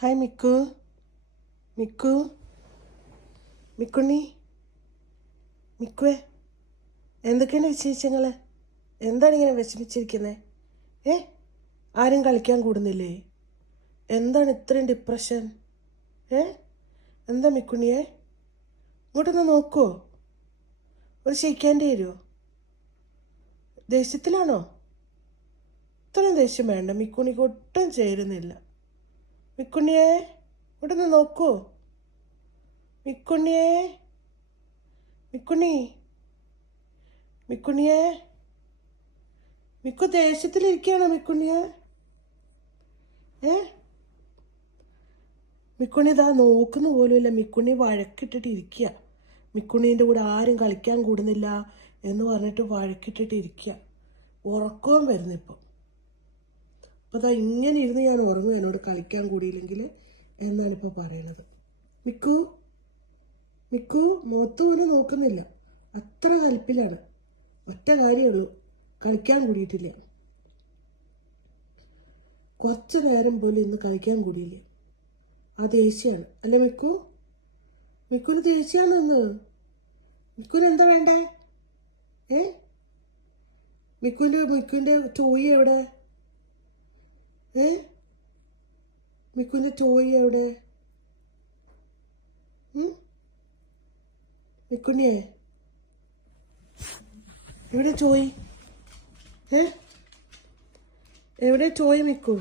Hi Miku. Miku, മിക്കുണ്ണി, മിക്കുവേ, എന്തൊക്കെയാണ് വിശേഷങ്ങൾ? എന്താണ് ഇങ്ങനെ വിഷമിച്ചിരിക്കുന്നത്? ആരും കളിക്കാൻ കൂടുന്നില്ലേ? എന്താണ് ഇത്രയും ഡിപ്രഷൻ? എന്താ മിക്കുണ്ണിയെ? ഇങ്ങോട്ടൊന്ന് നോക്കുമോ? ഒരു ഷെയ്ക്കാൻ്റെ തരുമോ? ദേഷ്യത്തിലാണോ? ഇത്രയും ദേഷ്യം വേണ്ട. മിക്കുണ്ണിക്ക് ഒട്ടും ചേരുന്നില്ല. മിക്കുണ്ണിയെ, ഇങ്ങോട്ടൊന്ന് നോക്കൂ. മിക്കുണ്ണിയെ, മിക്കുണ്ണി, മിക്കുണ്ണിയെ, മിക്കു ദേഷ്യത്തിലിരിക്കുകയാണോ മിക്കുണ്ണിയെ? മിക്കുണ്ണി ഇതാ നോക്കുന്ന പോലുമില്ല. മിക്കുണ്ണി വഴക്കിട്ടിട്ട് ഇരിക്കുക. മിക്കുണ്ണീൻ്റെ കൂടെ ആരും കളിക്കാൻ കൂടുന്നില്ല എന്ന് പറഞ്ഞിട്ട് വഴക്കിട്ടിട്ട് ഇരിക്കുക. ഉറക്കവും വരുന്നിപ്പോൾ. അപ്പോൾ അതാ ഇങ്ങനെ ഇരുന്ന് ഞാൻ ഉറങ്ങും എന്നോട് കളിക്കാൻ കൂടിയില്ലെങ്കിൽ എന്നാണിപ്പോൾ പറയണത്. മിക്കു, മിക്കു മുഖത്ത് പോലും നോക്കുന്നില്ല. അത്ര കൽപ്പിലാണ്. ഒറ്റ കാര്യമുള്ളൂ, കളിക്കാൻ കൂടിയിട്ടില്ല. കുറച്ച് നേരം പോലും ഇന്ന് കളിക്കാൻ കൂടിയില്ല. ആ ദേഷ്യമാണ് അല്ലേ മിക്കു? മിക്കുവിന് ദേഷ്യമാണ് ഇന്ന്. മിക്കുവിന് എന്താ വേണ്ടേ? മിക്കുവിൻ്റെ ടോയ് എവിടെ? മിക്കുവിൻ്റെ ടോയ് എവിടെ? മിക്കുണ്ണിയെ, എവിടെ ടോയ്? എവിടെ ടോയ് മിക്കു?